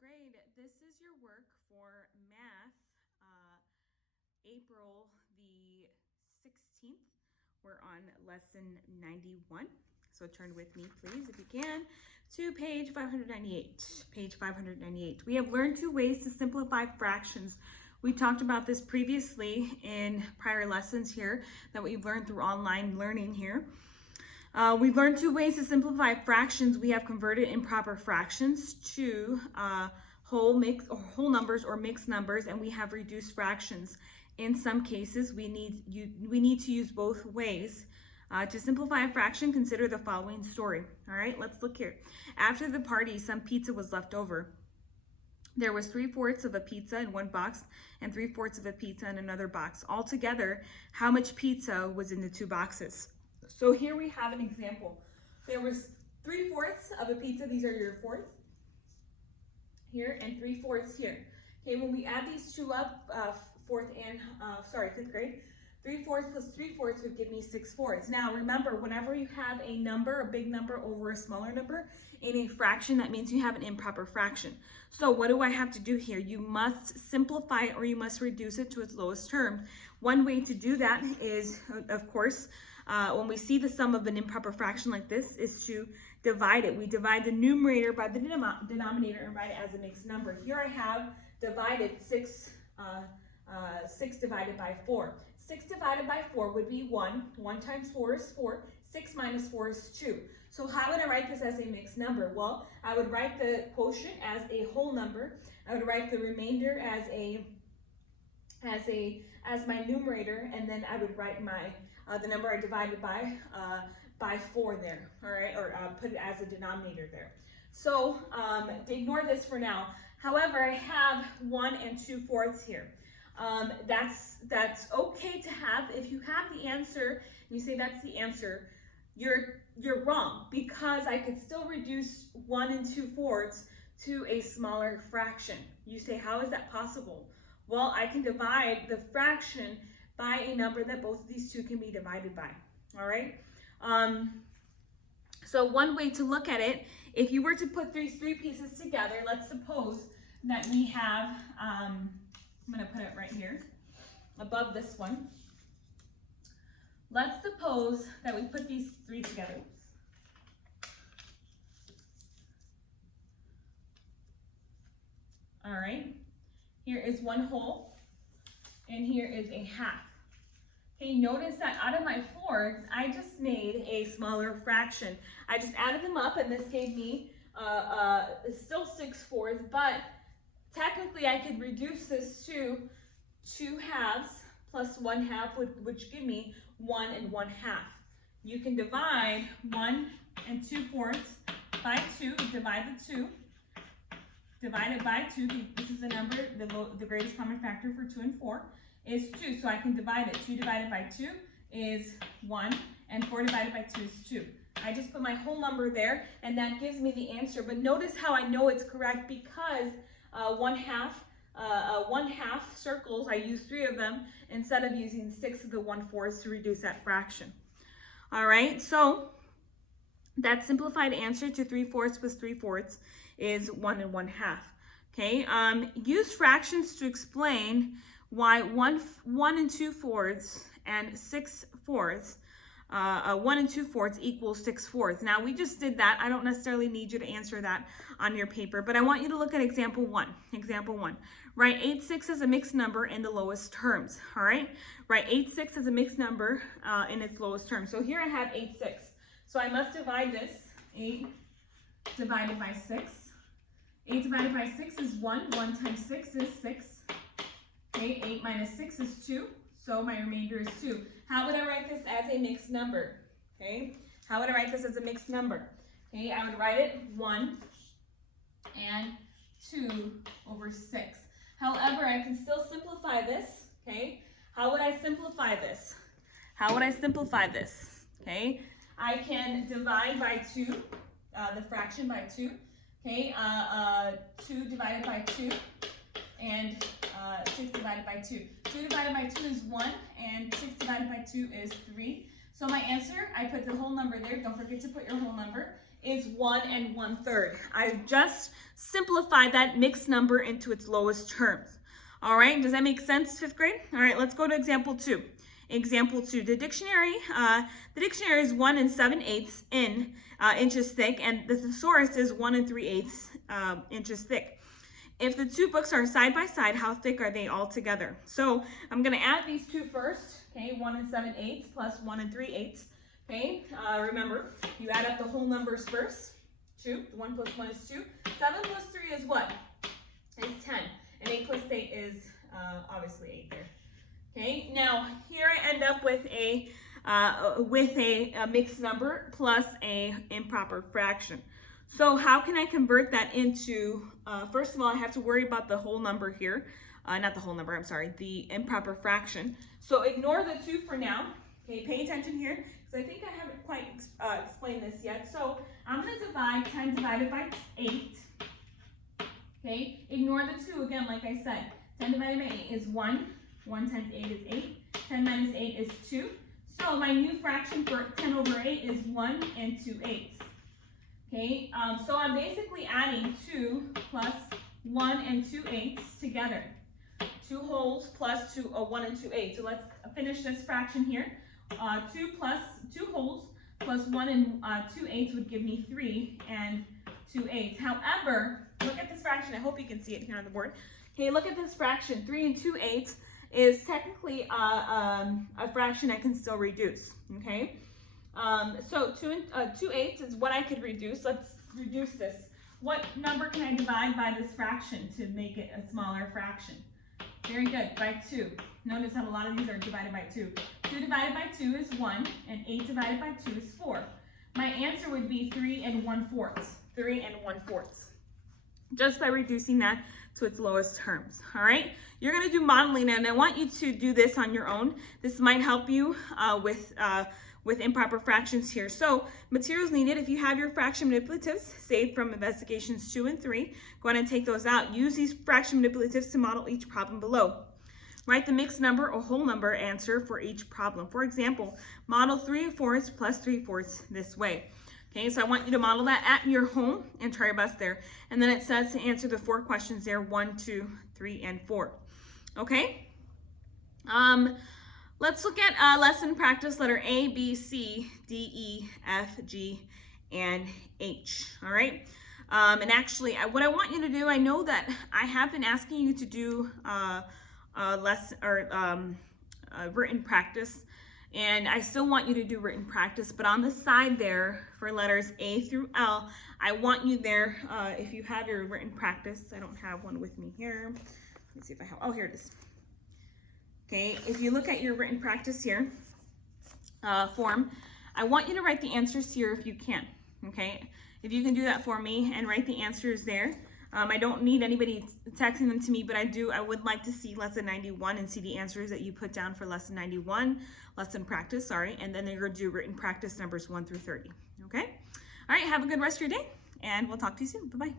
grade. This is your work for math, April the 16th. We're on lesson 91. So turn with me, please, if you can, to page 598. Page 598. We have learned two ways to simplify fractions. We talked about this previously in prior lessons here that we've learned through online learning here. We've learned two ways to simplify fractions. We have converted improper fractions to whole numbers or mixed numbers, and we have reduced fractions. In some cases, we need to use both ways. To simplify a fraction, consider the following story. All right, let's look here. After the party, some pizza was left over. There was 3/4 of a pizza in one box and 3/4 of a pizza in another box. Altogether, how much pizza was in the two boxes? So here we have an example. There was 3/4 of a pizza. These are your fourths here and 3/4 here. Okay, when we add these two up, fifth grade, 3/4 plus 3/4 would give me 6/4. Now remember, whenever you have a number, a big number over a smaller number in a fraction, that means you have an improper fraction. So what do I have to do here? You must simplify it, or you must reduce it to its lowest term. One way to do that is, of course, when we see the sum of an improper fraction like this, is to divide it. We divide the numerator by the denominator and write it as a mixed number. Here I have divided 6 divided by 4. 6 divided by 4 would be 1. 1 times 4 is 4. 6 minus 4 is 2. So how would I write this as a mixed number? Well, I would write the quotient as a whole number. I would write the remainder as my numerator, and then I would write my the number I divided by 4 there. All right, or put it as a denominator there. So ignore this for now. However, I have 1 and 2/4 here. That's okay to have. If you have the answer and you say that's the answer, you're wrong, because I could still reduce 1 and 2/4 to a smaller fraction. You say, how is that possible? Well, I can divide the fraction by a number that both of these two can be divided by. All right. So one way to look at it, if you were to put these three pieces together, let's suppose that we have, I'm going to put it right here above this one. Let's suppose that we put these three together. All right, here is one whole, and here is a half. Okay, notice that out of my fourths, I just made a smaller fraction. I just added them up, and this gave me still 6/4, but technically I could reduce this to 2 halves plus 1 half, which give me 1 and 1/2. You can divide 1 and 2/4 by 2, divide the 2. Divide it by 2, this is the number, the greatest common factor for 2 and 4 is 2, so I can divide it. 2 divided by 2 is 1, and 4 divided by 2 is 2. I just put my whole number there, and that gives me the answer. But notice how I know it's correct, because 1/2 circles, I use 3 of them instead of using 6 of the 1/4 to reduce that fraction. All right, so that simplified answer to 3/4 plus 3/4 is 1 and 1/2. Okay, use fractions to explain why 1 and 2/4 and 6/4, 1 and 2/4 equals 6/4. Now we just did that. I don't necessarily need you to answer that on your paper, but I want you to look at example 1. Example 1. Write 8/6 as a mixed number in the lowest terms. All right, write 8/6 as a mixed number in its lowest terms. So here I have 8/6. So I must divide this. 8 divided by 6. 8 divided by 6 is 1. 1 times 6 is 6. Okay, 8 minus 6 is 2. So my remainder is 2. How would I write this as a mixed number? Okay, how would I write this as a mixed number? Okay, I would write it 1 and 2 over 6. However, I can still simplify this. Okay, how would I simplify this? How would I simplify this? Okay, I can divide by 2, the fraction by 2. Okay, 2 divided by 2 and 6 divided by 2. 2 divided by 2 is 1, and 6 divided by 2 is 3. So my answer, I put the whole number there. Don't forget to put your whole number, is 1 1/3. I just simplified that mixed number into its lowest terms. All right, does that make sense, 5th grade? All right, let's go to example 2. Example 2, the dictionary is 1 7/8 inches thick, and the thesaurus is 1 3/8 inches thick. If the two books are side by side, how thick are they all together? So I'm going to add these two first. Okay, 1 7/8 plus 1 3/8. Okay, remember, you add up the whole numbers first. 2, 1 plus 1 is 2. 7 plus 3 is what? Is 10. And 8 plus 8 is obviously 8 there. Okay, now here I end up with a mixed number plus a improper fraction. So how can I convert that into, first of all, I have to worry about the whole number here. Not the whole number, I'm sorry, the improper fraction. So ignore the 2 for now. Okay, pay attention here, because I think I haven't quite explained this yet. So I'm going to divide 10 divided by 8. Okay, ignore the 2 again, like I said. 10 divided by 8 is 1. 1 times 8 is 8. 10 minus 8 is 2. So my new fraction for 10 over 8 is 1 2/8. Okay, so I'm basically adding 2 plus 1 2/8 together. 2 wholes plus 1 2/8. So let's finish this fraction here. 2 plus 2 wholes plus 1 2/8 would give me 3 2/8. However, look at this fraction. I hope you can see it here on the board. Okay, look at this fraction. 3 2/8 is technically a fraction I can still reduce. Okay, so 2/8 is what I could reduce. Let's reduce this. What number can I divide by this fraction to make it a smaller fraction? Very good, by 2. Notice how a lot of these are divided by 2. 2 divided by 2 is 1, and 8 divided by 2 is 4. My answer would be 3 1/4. 3 1/4. Just by reducing that to its lowest terms. All right, you're going to do modeling, and I want you to do this on your own. This might help you with improper fractions here. So materials needed: if you have your fraction manipulatives saved from investigations 2 and 3, go ahead and take those out. Use these fraction manipulatives to model each problem below. Write the mixed number or whole number answer for each problem. For example, model 3/4 plus 3/4 this way. Okay, so I want you to model that at your home and try your best there. And then it says to answer the 4 questions there, 1, 2, 3, and 4. Okay? Let's look at lesson practice letter A, B, C, D, E, F, G, and H. All right? And actually, what I want you to do, I know that I have been asking you to do written practice. And I still want you to do written practice, but on the side there for letters A through L, I want you there, if you have your written practice, I don't have one with me here. Let me see if I have, oh, here it is. Okay, if you look at your written practice here, form, I want you to write the answers here if you can, okay? If you can do that for me and write the answers there. I don't need anybody texting them to me, but I would like to see lesson 91 and see the answers that you put down for lesson 91, lesson practice, sorry, and then you're going to do written practice numbers 1 through 30, okay? All right, have a good rest of your day, and we'll talk to you soon. Bye-bye.